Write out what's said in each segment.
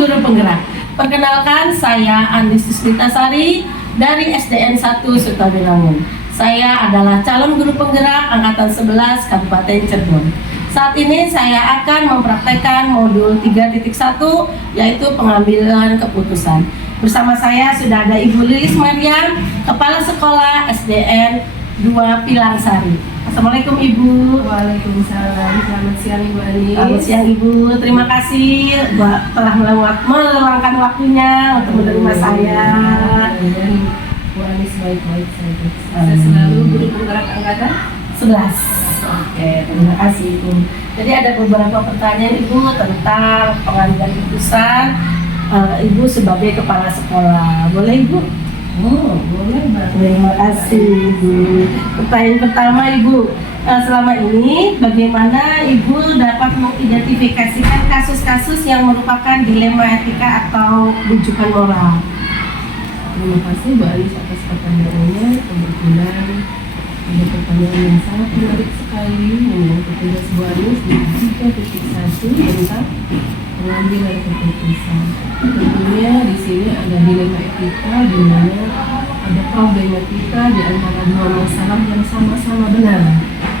guru penggerak. Perkenalkan, saya Andi Susmitasari dari SDN 1 Sutobenangun. Saya adalah calon guru penggerak angkatan 11 Kabupaten Cirebon. Saat ini saya akan mempraktekkan modul 3.1 yaitu pengambilan keputusan. Bersama saya sudah ada Ibu Lilis Mariam, Kepala Sekolah SDN 2 Pilangsari. Assalamualaikum Ibu. Waalaikumsalam. Selamat siang Ibu Ani. Selamat siang Ibu. Terima kasih telah meluangkan waktunya untuk menerima saya. Bu Anis baik-baik saja. Saya selalu guru penggerak angkatan 11. Oke, terima kasih Ibu. Jadi ada beberapa pertanyaan Ibu tentang pengambilan keputusan Ibu sebagai kepala sekolah. Boleh Ibu? Oh, boleh Mbak. Terima kasih Ibu. Pertanyaan pertama Ibu, selama ini bagaimana Ibu dapat mengidentifikasikan kasus-kasus yang merupakan dilema etika atau rujukan moral? Terima kasih Mbak Anis atas pertanyaannya. Kebetulan ada pertanyaan yang sangat menarik sekali menyangkut tugas Bu Anis di 3.1 tentang pengambilan keputusan. Tentunya di sini ada dilema etika di mana ada problematika di antara dua masalah yang sama-sama benar,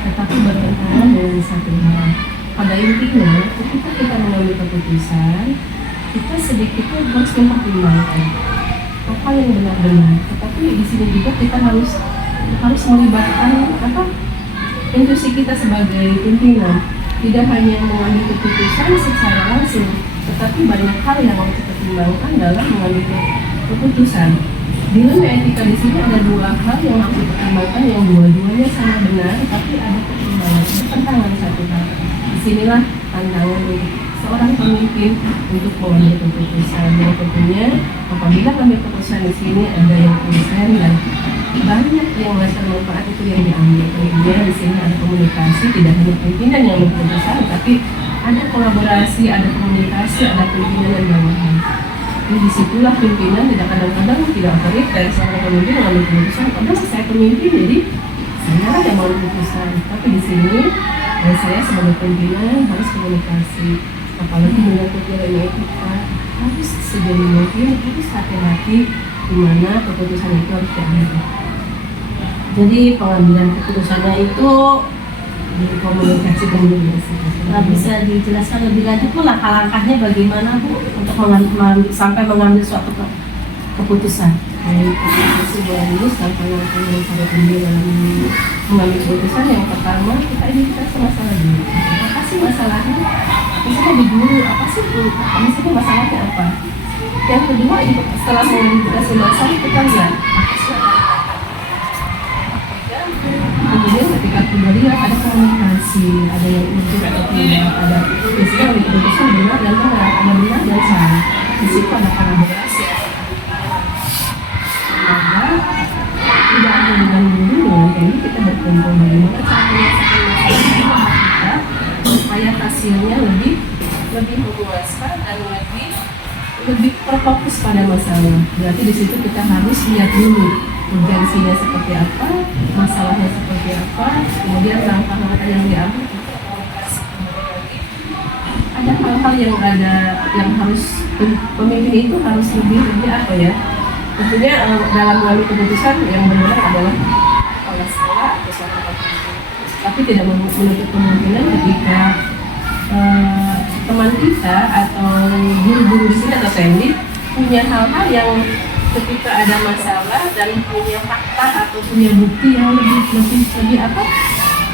tetapi bertentangan dengan satu hal. Pada intinya, ketika kita mengambil keputusan, kita sedikit harus mempertimbangkan apa yang benar-benar. Tetapi di sini juga kita harus melibatkan intuisi kita sebagai pimpinan. Tidak hanya mengambil keputusan secara langsung, tetapi banyak hal yang harus kita pertimbangkan dalam mengambil keputusan. Dilema etika di sini ada dua hal yang harus dipertimbangkan, yang dua-duanya sama benar, tapi ada pertimbangan, bertentangan satu hal. Disinilah tantangan untuk seorang pemimpin untuk mengambil keputusan. Yang tentunya apabila mengambil keputusan di sini ada yang konsen dan banyak yang merasa manfaat itu yang diambil. Kemudian di sini ada komunikasi, tidak hanya pimpinan yang berkeputusan, tapi ada kolaborasi, ada komunikasi, ada pimpinan dan bawahan. Jadi disitulah pimpinan tidak kadang-kadang tidak otoriter. Seorang pemimpin mengambil keputusan, padahal saya pemimpin jadi saya lah yang mengambil keputusan. Tapi di sini saya sebagai pimpinan harus komunikasi, apalagi menyangkut nilai etika, harus sejauh mungkin harus hati-hati di mana keputusan itu harus diambil. Jadi pengambilan keputusannya itu dikomunikasikan dulu. Bisa dijelaskan lebih lanjut Bu langkah-langkahnya bagaimana Bu untuk sampai mengambil suatu keputusan? Baik, terima kasih Bu Anis. Langkah-langkah yang saya ambil dalam mengambil keputusan, yang pertama kita identifikasi masalah dulu. Apa sih masalahnya? Misalnya di guru, apa sih misalnya masalahnya apa? Yang kedua, setelah mengidentifikasi masalah, kita lihat kemudian ketika sudah lihat ada komunikasi, ada yang urgent atau tidak, ada istilah yang keputusan benar dan benar, ada benar dan salah. Di situ ada kolaborasi. Maka tidak hanya dengan guru, jadi kita berkumpul bagaimana cara menyelesaikan masalah kita supaya hasilnya lebih memuaskan dan lebih terfokus pada masalah. Berarti di situ kita harus lihat dulu urgensinya seperti apa, masalahnya seperti apa, kemudian langkah-langkah yang diambil. Ada hal-hal yang harus pemimpin itu harus lebih apa ya? Tentunya dalam mengambil keputusan yang benar adalah kepala sekolah atau seorang pemimpin. Tapi tidak menutup kemungkinan ketika teman kita atau guru-guru di sini atau TNI punya hal-hal yang ketika ada masalah dan punya fakta atau punya bukti yang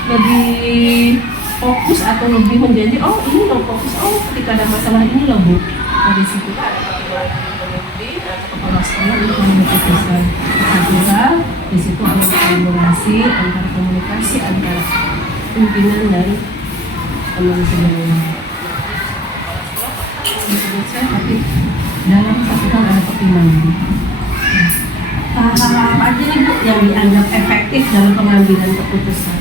lebih fokus atau lebih menjanji, oh ini loh fokus, oh ketika ada masalah ini loh Bu. Dari situ ada pertimbangan pemimpin atau kepala sekolah untuk mengambil keputusan. Satu hal di situ ada kolaborasi antara komunikasi antara pimpinan dan teman-teman. Disebutkan tapi dalam satu hal ada pertimbangan. Hal-hal apa aja nih Bu yang dianggap efektif dalam pengambilan keputusan?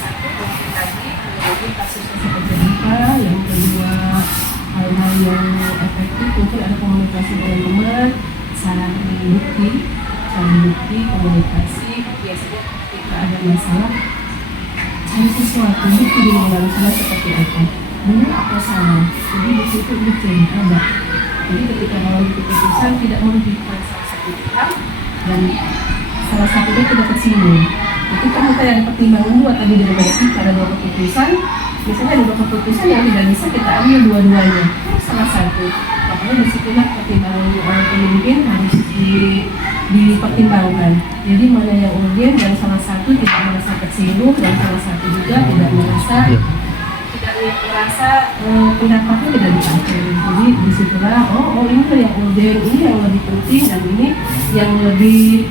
Satu, tadi menjadi kasusnya seperti apa. Yang kedua, hal-hal yang efektif mungkin ada komunikasi dengan teman, saling bukti, komunikasi. Biasanya ketika ada masalah, cari sesuatu, bukti di dalam masalah seperti apa, benar atau salah. Jadi di situ bukti ada Jadi ketika mengambil keputusan tidak merugikan salah satu pihak dan salah satunya tidak tersinggung. Ketika kita ada pertimbangan dua tadi dari baik ada dua keputusan, misalnya ada dua keputusan yang tidak bisa kita ambil dua-duanya, salah satu. Makanya disitulah pertimbangan orang pemimpin harus dipertimbangkan. Jadi mana yang urgen dan salah satu tidak merasa tersinggung dan salah satu juga tidak merasa pendapatnya tidak dipakai. Jadi disitulah ini yang urgen, ini yang lebih penting dan ini yang lebih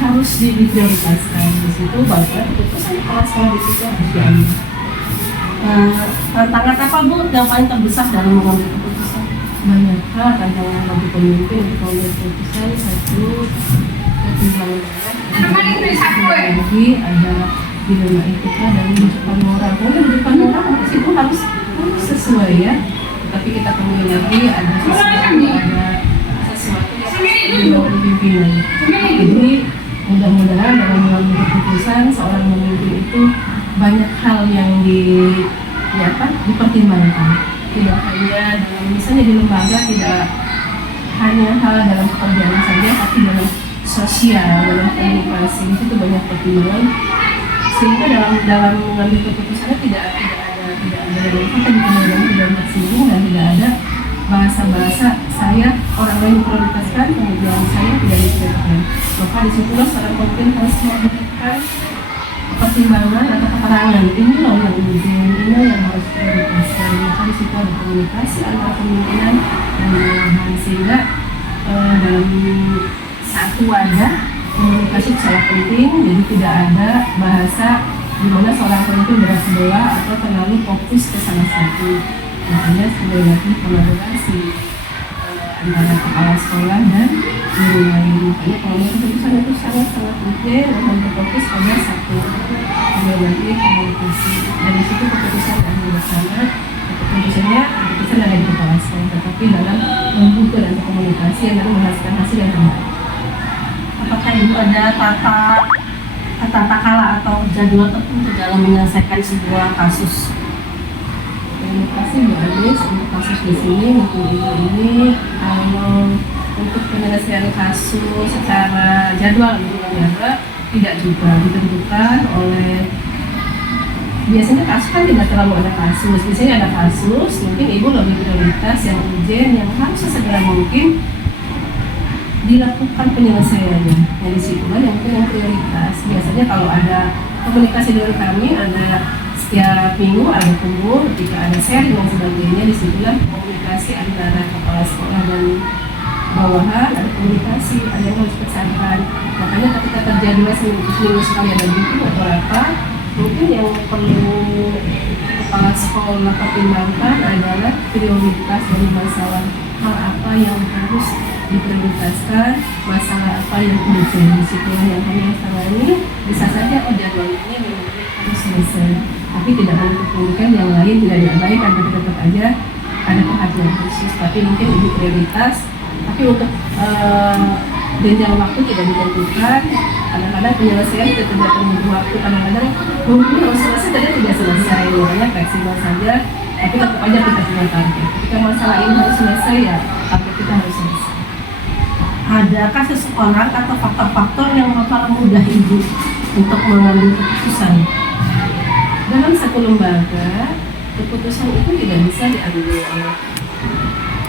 harus diprioritaskan. Di situ baiklah keputusan kepala sekolah di situ harus diambil. Tantangan apa Bu yang paling terbesar dalam mengambil keputusan? Banyak hal tantangan bagi pemimpin untuk mengambil keputusan. Satu, pertimbangan lagi ada dilema etika dan menunjukkan moral. Kalau menunjukkan moral itu harus sesuai ya. Tapi kita kembali lagi ada sesuatu yang di bawah pimpinan. Jadi mudah-mudahan dalam mengambil keputusan seorang pemimpin itu banyak hal yang dipertimbangkan. Tidak hanya dalam misalnya di lembaga, tidak hanya hal dalam pekerjaan saja, tapi dalam sosial, dalam komunikasi itu banyak pertimbangan. Sehingga dalam mengambil keputusannya tidak ada tidak tersinggung dan tidak ada bahasa-bahasa saya orang lain prioritaskan kemudian saya tidak diprioritaskan. Maka disitulah seorang pemimpin harus memberikan pertimbangan atau keterangan ini loh yang urgen, ini yang harus prioritaskan. Maka disitu ada komunikasi antara pemimpinan dan bawahan sehingga dalam satu wadah komunikasi sangat penting. Jadi tidak ada bahasa di mana seorang pemimpin berat sebelah atau terlalu fokus ke salah satu. Makanya sekali lagi kolaborasi antara kepala sekolah dan guru lain. Makanya kalau keputusan itu sangat-sangat urgen dan berfokus pada satu. Kemudian nanti komunikasi dari situ keputusan yang bersama. Keputusan ada di kepala sekolah, tetapi dalam membuka dan komunikasi yang lalu menghasilkan hasil yang terbaik. Apakah Ibu ada tata kala atau jadwal tertentu dalam menyelesaikan sebuah kasus? Terima kasih Bu Anis untuk kasus di sini. Mungkin ini kalau untuk penyelesaian kasus secara jadwal tidak juga ditentukan oleh biasanya kasus kan tidak terlalu ada kasus. Biasanya ada kasus, mungkin Ibu lebih prioritas yang urgen yang harus sesegera mungkin dilakukan penyelesaiannya. Dari situlah yang prioritas. Biasanya kalau ada komunikasi dengan kami ada setiap minggu ada kumpul, ketika ada sharing dan sebagainya, disitulah komunikasi antara kepala sekolah dan bawahan, ada komunikasi, ada yang harus pesankan. Makanya ketika terjadi seminggu sekali ada meeting atau apa, mungkin yang perlu kepala sekolah pertimbangkan adalah prioritas dari masalah hal apa yang harus diprioritaskan, masalah apa yang urgent. Disitulah yang kami tangani. Bisa saja jadwal ini harus selesai, tapi tidak menutup kemungkinan yang lain tidak diabaikan, tapi tetap aja ada perhatian khusus. Tapi mungkin ini prioritas, tapi untuk jenjang waktu tidak ditentukan. Kadang-kadang penyelesaian tidak menunggu waktu, kadang-kadang mungkin harus selesai dan tidak selesai. Makanya fleksibel saja, tapi tetap aja kita punya target. Ketika masalah ini harus selesai ya target kita harus selesai. Adakah seseorang atau faktor-faktor yang mempermudah Ibu untuk mengambil keputusan? Dalam satu lembaga, keputusan itu tidak bisa diambil oleh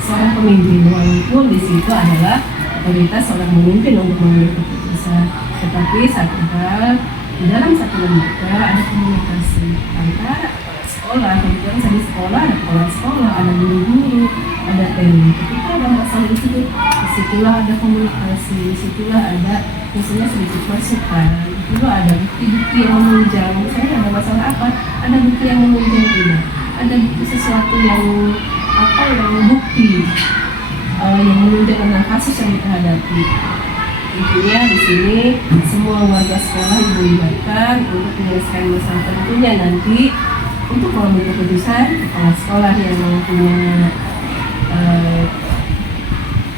seorang pemimpin, walaupun di situ adalah otoritas seorang pemimpin untuk mengambil keputusan. Tetapi satu hal, di dalam satu lembaga ada komunikasi antara kepala sekolah, kemudian di sekolah ada kepala sekolah, ada guru-guru, ada tim. Ketika ada masalah di situ, disitulah ada komunikasi, disitulah ada misalnya sedikit masukan, disitulah ada bukti-bukti yang menunjang. Misalnya ada masalah apa, ada bukti yang menunjang tidak, ada bukti sesuatu yang bukti yang menunjang tentang kasus yang kita hadapi. Intinya di sini semua warga sekolah dilibatkan untuk menyelesaikan masalah. Tentunya nanti untuk mengambil keputusan kepala sekolah yang punya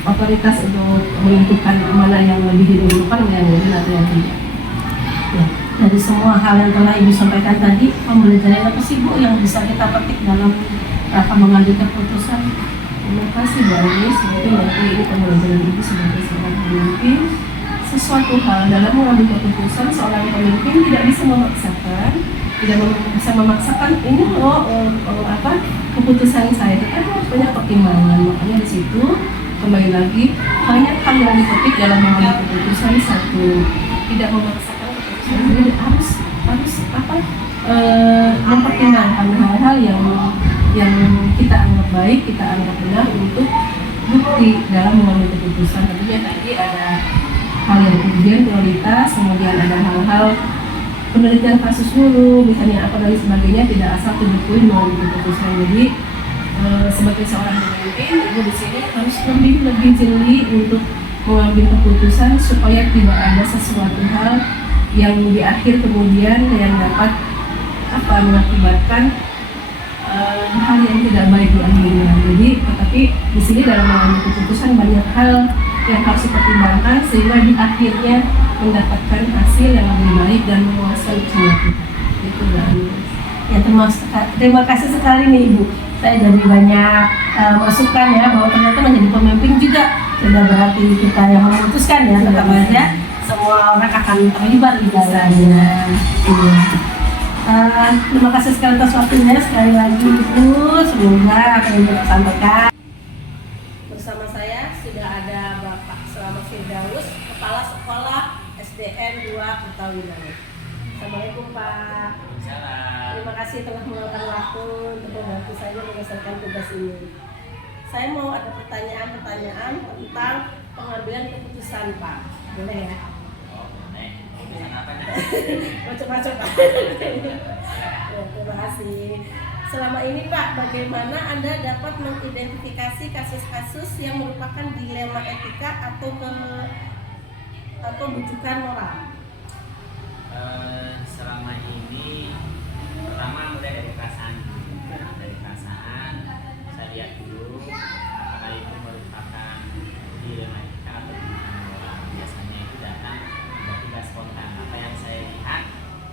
otoritas untuk menentukan mana yang lebih dibutuhkan, yang lebih atau yang tidak. Ya, dari semua hal yang telah Ibu sampaikan tadi, pembelajaran apa sih Bu yang bisa kita petik dalam mengambil keputusan? Terima kasih Bu Anis. Mungkin nanti ini pembelajaran Ibu sebagai seorang pemimpin. Sesuatu hal dalam mengambil keputusan seorang pemimpin tidak bisa memaksakan, tidak bisa memaksakan ini keputusan saya, tetapi harus banyak pertimbangan. Makanya di situ kembali lagi banyak hal yang dipetik dalam mengambil keputusan. Satu, tidak memaksakan keputusan, jadi harus mempertimbangkan hal-hal yang kita anggap baik, kita anggap benar untuk bukti dalam mengambil keputusan. Tentunya tadi ada hal yang kemudian prioritas, kemudian ada hal-hal penelitian kasus dulu, misalnya apa dan sebagainya, tidak asal tujuh mengambil keputusan. Jadi sebagai seorang pemimpin, Ibu di sini harus lebih jeli untuk mengambil keputusan supaya tidak ada sesuatu hal yang di akhir kemudian yang dapat mengakibatkan hal yang tidak baik di akhirnya. Jadi, tetapi di sini dalam mengambil keputusan banyak hal yang harus dipertimbangkan sehingga di akhirnya mendapatkan hasil yang lebih baik dan memuaskan semua kita. Itu Ya, terima kasih sekali nih Ibu. Saya jadi banyak masukan ya bahwa ternyata menjadi pemimpin juga tidak berarti kita yang memutuskan ya, tetap aja semua orang akan terlibat di dalamnya. Terima kasih sekali atas waktunya. Sekali lagi Ibu, semoga apa yang kita sampaikan. Bersama saya sudah ada Bapak Selamat Firdaus, Kepala Sekolah SDN 2 Kertawilan. Assalamualaikum Pak. Terima kasih telah meluangkan waktu untuk membantu saya menyelesaikan tugas ini. Saya mau ada pertanyaan tentang pengambilan keputusan Pak. Boleh ya? Macam-macam Pak. Ya, terima kasih. Selama ini Pak, bagaimana Anda dapat mengidentifikasi kasus-kasus yang merupakan dilema etika atau bujukan moral? Selama ini pertama mulai dari perasaan saya lihat dulu apakah itu merupakan dilema etika atau bujukan moral. Biasanya itu datang tiba-tiba spontan. Apa yang saya lihat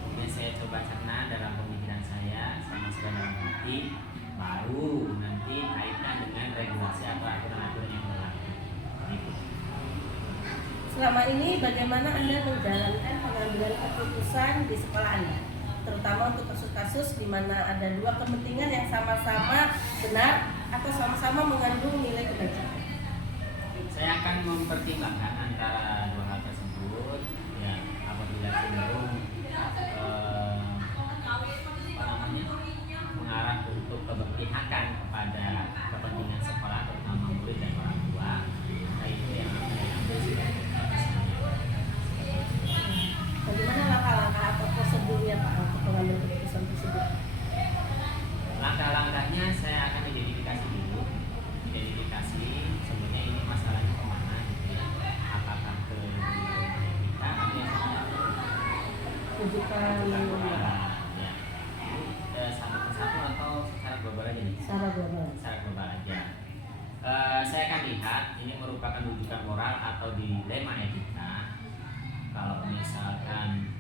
kemudian saya coba cerna dalam pemikiran saya sama dalam hati, baru nanti kaitkan dengan regulasi atau aturan-aturan yang berlaku. Selama ini bagaimana Anda menjalankan pengambilan keputusan di sekolah Anda, terutama untuk kasus-kasus di mana ada dua kepentingan yang sama-sama benar atau sama-sama mengandung nilai kebajikan? Saya akan mempertimbangkan antara dua hal tersebut. Ya, apabila cenderung mengarah untuk keberpihakan kepada kepentingan sekolah, terutama murid dan orang tua, nah itu yang akan diambil sebagai Bagaimana langkah-langkah atau prosedurnya Pak untuk mengambil keputusan tersebut? Langkah-langkahnya saya akan identifikasi dulu, sebenarnya ini masalahnya kemana gitu ya, apakah ke etika atau yang Bujukan ya, satu persatu atau secara global aja nih? secara global. Secara global aja. Saya akan lihat ini merupakan rujukan moral atau dilema etika. Kalau misalkan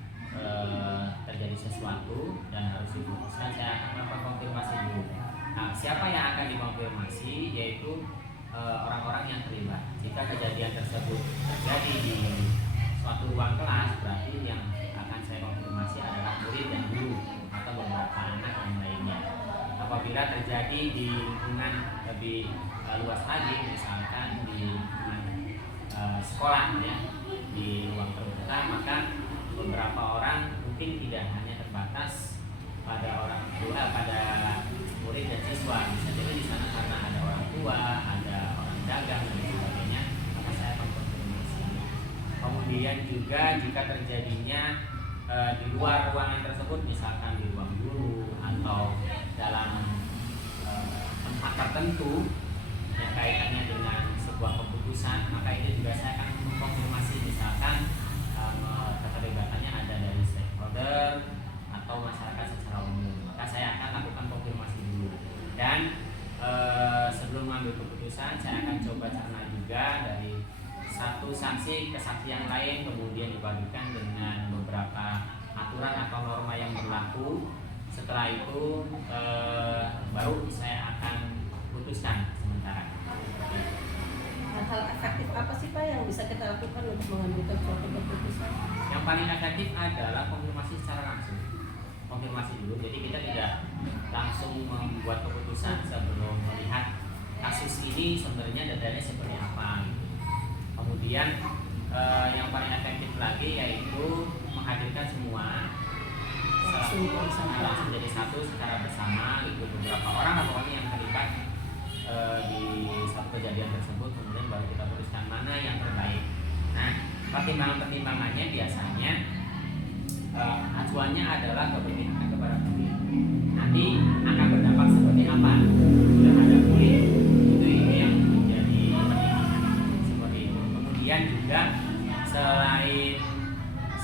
terjadi sesuatu dan harus diputuskan, saya akan melakukan konfirmasi dulu. Nah, siapa yang akan dikonfirmasi? Yaitu orang-orang yang terlibat. Jika kejadian tersebut terjadi di suatu ruang kelas, berarti yang akan saya konfirmasi adalah murid dan guru atau beberapa anak yang lainnya. Apabila terjadi di lingkungan lebih luas lagi, misalkan di lingkungan sekolah ya, di ruang terbuka, maka beberapa orang mungkin tidak hanya terbatas pada orang tua, pada murid dan siswa, bisa jadi di sana karena ada orang tua, ada orang dagang dan sebagainya, maka saya akan konfirmasi. Kemudian juga jika terjadinya di luar ruangan tersebut, misalkan di ruang guru atau dalam tempat tertentu yang kaitannya dengan sebuah keputusan, maka itu juga saya akan mengkonfirmasi, misalkan keterlibatannya ada dari stakeholder atau masyarakat secara umum, maka saya akan lakukan konfirmasi dulu. Dan sebelum mengambil keputusan, saya akan coba cerna juga dari satu saksi ke saksi yang lain, kemudian dibagikan dengan beberapa aturan atau norma yang berlaku. Setelah itu baru saya akan putuskan sementara. hal efektif apa sih Pak yang bisa kita lakukan untuk mengambil suatu keputusan? Yang paling efektif adalah konfirmasi secara langsung. Konfirmasi dulu, jadi kita tidak langsung membuat keputusan sebelum melihat kasus ini sebenarnya datanya seperti apa gitu. Kemudian yang paling efektif lagi yaitu menghadirkan semua langsung jadi satu secara bersama gitu, beberapa orang atau pokoknya yang terlibat di satu kejadian tersebut, kemudian baru kita putuskan mana yang terbaik. Nah, pertimbangannya biasanya acuannya adalah keberpihakan kepada kulit. Nanti akan berdampak seperti apa terhadap kulit, itu yang menjadi pertimbangan seperti itu. Kemudian juga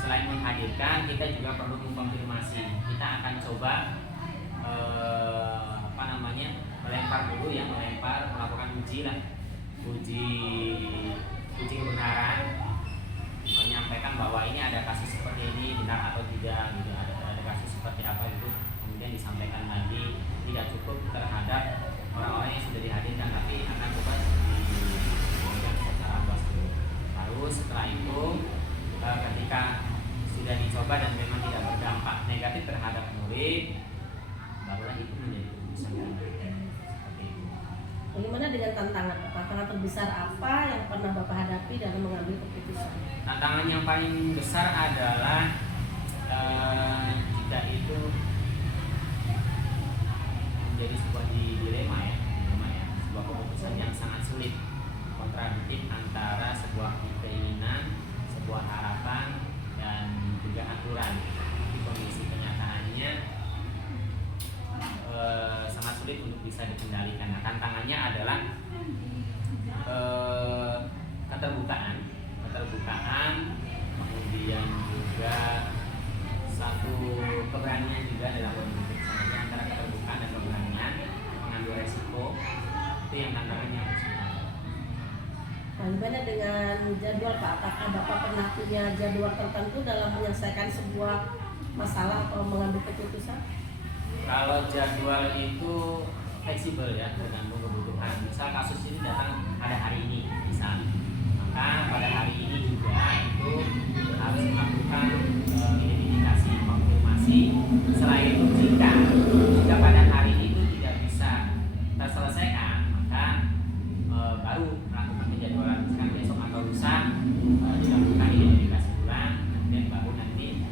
selain menghadirkan, kita juga perlu mengkonfirmasi. Kita akan coba melempar dulu ya, melakukan uji kebenaran, menyampaikan bahwa ini ada kasus seperti ini benar atau tidak gitu, ada kasus seperti apa gitu, kemudian disampaikan lagi. Tidak cukup terhadap orang-orang yang sudah dihadirkan, tapi akan coba dipegang secara luas dulu. Lalu setelah itu ketika sudah dicoba dan memang tidak berdampak negatif terhadap murid, barulah itu menjadi keputusan seperti itu. Bagaimana dengan tantangan Bapak? Tantangan terbesar apa yang pernah Bapak hadapi dalam mengambil keputusan? Tantangan yang paling besar adalah jika itu menjadi sebuah dilema ya, sebuah keputusan yang sangat sulit, kontradiktif antara sebuah keinginan, sebuah harapan, dan juga aturan. Di kondisi kenyataannya sangat sulit untuk bisa dikendalikan. Nah, tantangannya adalah keterbukaan, kemudian juga satu keberanian juga dalam mengambil keputusan. Antara keterbukaan dan keberanian mengambil resiko, itu yang tantangannya harus kita. Bagaimana dengan jadwal Pak? Apakah Bapak pernah punya jadwal tertentu dalam menyelesaikan sebuah masalah atau mengambil keputusan? Kalau jadwal itu fleksibel ya, tergantung kebutuhan. Misal kasus ini datang pada hari ini, misal, maka pada hari ini juga itu harus melakukan identifikasi, konfirmasi. Selain itu jika pada hari itu tidak bisa terselesaikan, maka baru melakukan penjadwalan, misalkan besok atau lusa dilakukan identifikasi ulang, kemudian baru nanti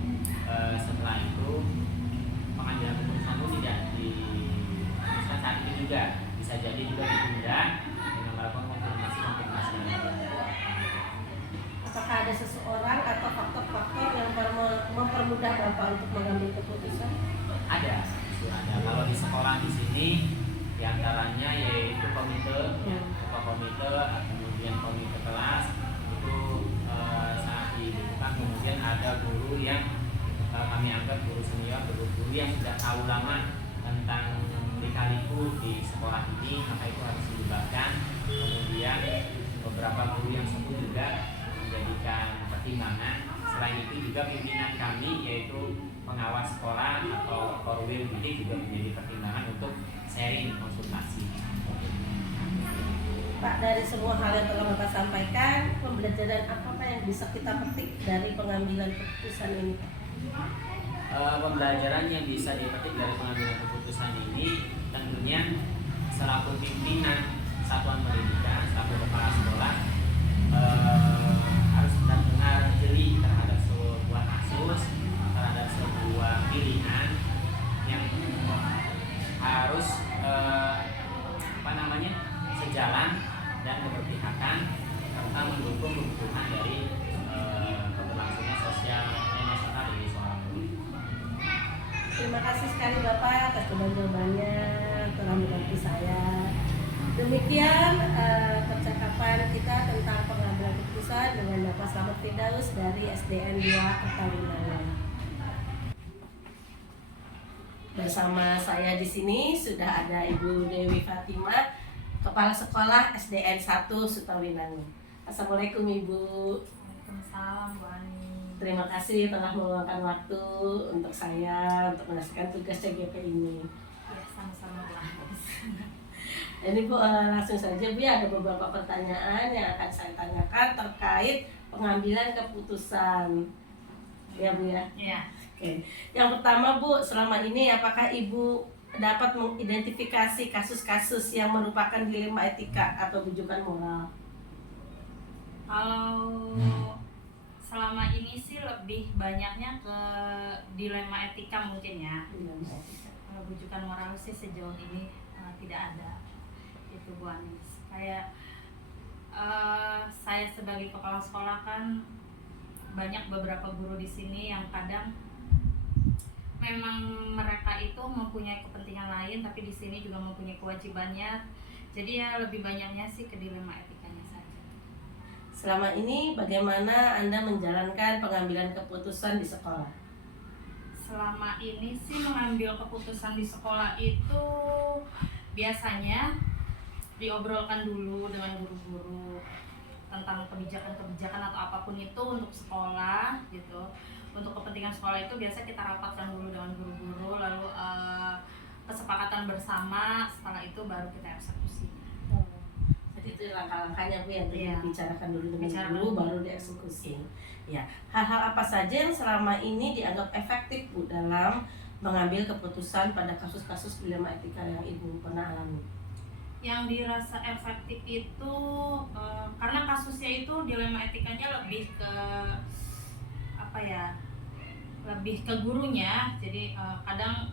setelah itu pengambilan keputusan itu tidak diputuskan saat itu juga, bisa jadi juga ditunda dengan melakukan konfirmasi. Apakah ada seseorang atau faktor-faktor yang mempermudah Bapak untuk mengambil keputusan? Ada. Kalau di sekolah di sini diantaranya yaitu komite, ketua komite, kemudian komite kelas itu sangat dibutuhkan. Kemudian ada guru yang kami anggap guru senior, guru yang sudah tahu lama tentang lika-liku di sekolah ini, maka itu harus dilibatkan. Kemudian beberapa guru yang sepuh juga menjadikan pertimbangan. Selain itu juga pimpinan kami yaitu pengawas sekolah atau korwil ini juga menjadi pertimbangan untuk sharing konsultasi. Pak, dari semua hal yang telah Bapak sampaikan, pembelajaran apa yang bisa kita petik dari pengambilan keputusan ini, Pak? Pembelajaran yang bisa dipetik dari pengambilan keputusan ini tentunya selaku pimpinan satuan pendidikan, selaku kepala sekolah harus benar-benar jeli terhadap sebuah kasus, terhadap sebuah pilihan yang harus sejalan dan keberpihakan serta mendukung kebutuhan dari keberlangsungan sosial nasional dari seorang guru. Terima kasih sekali Bapak atas jawaban-jawabannya telah membantu saya. Demikian percakapan kita tentang pengambilan keputusan dengan Bapak Slamet Firdaus dari SDN 2 Kertawinangun. Bersama saya di sini sudah ada Ibu Dewi Fatimah, Kepala Sekolah SDN 1 Sutawinangun. Assalamualaikum Ibu. Waalaikumsalam Bu Ani. Terima kasih telah meluangkan waktu untuk saya untuk menyelesaikan tugas CGP ini. Ya, sama-sama Bu Ani. Ini Bu, langsung saja Bu, ya, ada beberapa pertanyaan yang akan saya tanyakan terkait pengambilan keputusan. Ya Bu ya. Iya. Oke. Yang pertama Bu, selama ini apakah Ibu dapat mengidentifikasi kasus-kasus yang merupakan dilema etika atau rujukan moral? Kalau selama ini sih lebih banyaknya ke dilema etika mungkin ya. Dilema etika. Kalau rujukan moral sih sejauh ini tidak ada. Itu Bu Anis. Kayak saya sebagai kepala sekolah kan banyak beberapa guru di sini yang kadang memang mereka itu mempunyai kepentingan lain, tapi di sini juga mempunyai kewajibannya. Jadi ya lebih banyaknya sih ke dilema etikanya saja. Selama ini bagaimana Anda menjalankan pengambilan keputusan di sekolah? Selama ini sih mengambil keputusan di sekolah itu biasanya diobrolkan dulu dengan guru-guru tentang kebijakan-kebijakan atau apapun itu untuk sekolah gitu. Untuk kepentingan sekolah itu biasa kita rapatkan dulu dengan guru-guru, lalu kesepakatan bersama, setelah itu baru kita eksekusi. Jadi itu langkah-langkahnya Bu, yang Iya. dibicarakan dulu dengan Bicarakan guru dulu. baru dieksekusi. Ya, hal-hal apa saja yang selama ini dianggap efektif Bu dalam mengambil keputusan pada kasus-kasus dilema etika yang Ibu pernah alami? Yang dirasa efektif itu karena kasusnya itu dilema etikanya lebih ke apa ya, lebih ke gurunya. Jadi kadang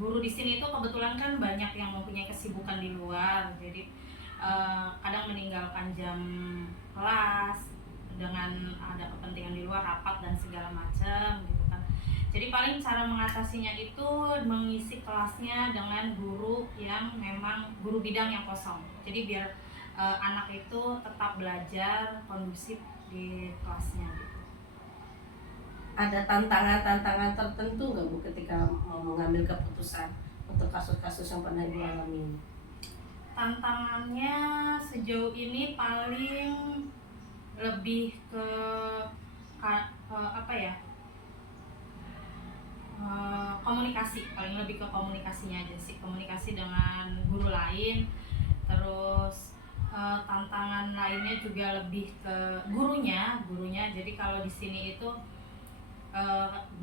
guru di sini itu kebetulan kan banyak yang mempunyai kesibukan di luar, jadi kadang meninggalkan jam kelas dengan ada kepentingan di luar, rapat dan segala macam gitu kan. Jadi paling cara mengatasinya itu mengisi kelasnya dengan guru yang memang guru bidang yang kosong. Jadi biar anak itu tetap belajar kondusif di kelasnya gitu. Ada tantangan-tantangan tertentu nggak Bu ketika mau mengambil keputusan untuk kasus-kasus yang pernah Ibu alami? Tantangannya sejauh ini paling lebih ke apa ya? Komunikasi, paling lebih ke komunikasinya aja sih, komunikasi dengan guru lain. Terus tantangan lainnya juga lebih ke gurunya. Jadi kalau di sini itu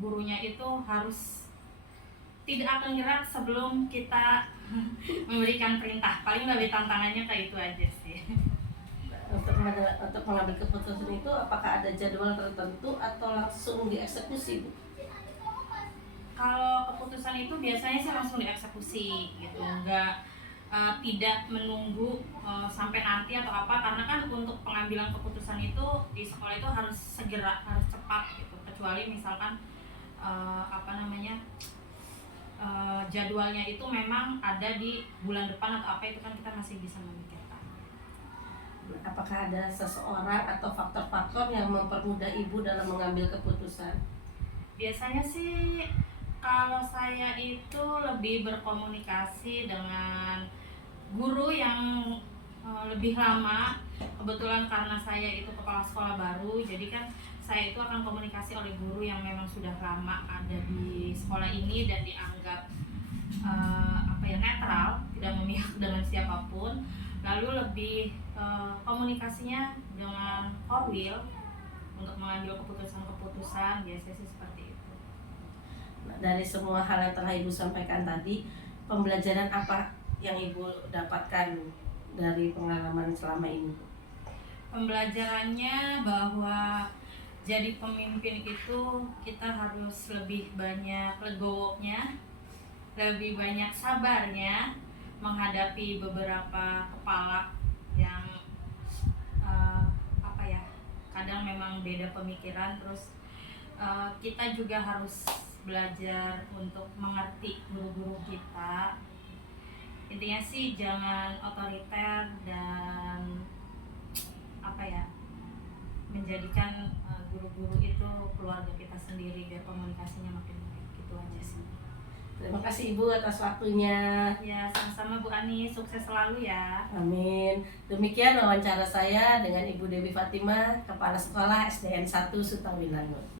gurunya itu harus tidak akan gerak sebelum kita memberikan perintah. Paling lebih tantangannya kayak itu aja sih. Untuk mengambil keputusan itu apakah ada jadwal tertentu atau langsung dieksekusi Bu? Kalau keputusan itu biasanya sih langsung dieksekusi gitu, tidak menunggu sampai nanti atau apa, karena kan untuk pengambilan keputusan itu di sekolah itu harus segera, harus cepat gitu. Kecuali misalkan jadwalnya itu memang ada di bulan depan atau apa, itu kan kita masih bisa memikirkan. Apakah ada seseorang atau faktor-faktor yang mempermudah Ibu dalam mengambil keputusan? Biasanya sih kalau saya itu lebih berkomunikasi dengan guru yang lebih lama. Kebetulan karena saya itu kepala sekolah baru, jadi kan saya itu akan komunikasi oleh guru yang memang sudah lama ada di sekolah ini dan dianggap netral, tidak memihak dengan siapapun. Lalu lebih komunikasinya dengan Korwil untuk mengambil keputusan-keputusan, biasanya sih seperti itu. Dari semua hal yang telah Ibu sampaikan tadi, pembelajaran apa yang Ibu dapatkan dari pengalaman selama ini? Pembelajarannya bahwa jadi pemimpin itu kita harus lebih banyak legowonya, lebih banyak sabarnya menghadapi beberapa kepala yang kadang memang beda pemikiran. Terus kita juga harus belajar untuk mengerti guru-guru kita. Intinya sih jangan otoriter dan menjadikan guru-guru itu keluarga kita sendiri, biar komunikasinya makin baik. Gitu aja sih. Terima kasih Ibu atas waktunya. Ya, sama-sama Bu Ani, sukses selalu ya. Amin. Demikian wawancara saya dengan Ibu Dewi Fatimah, Kepala Sekolah SDN 1 Sutawilangun.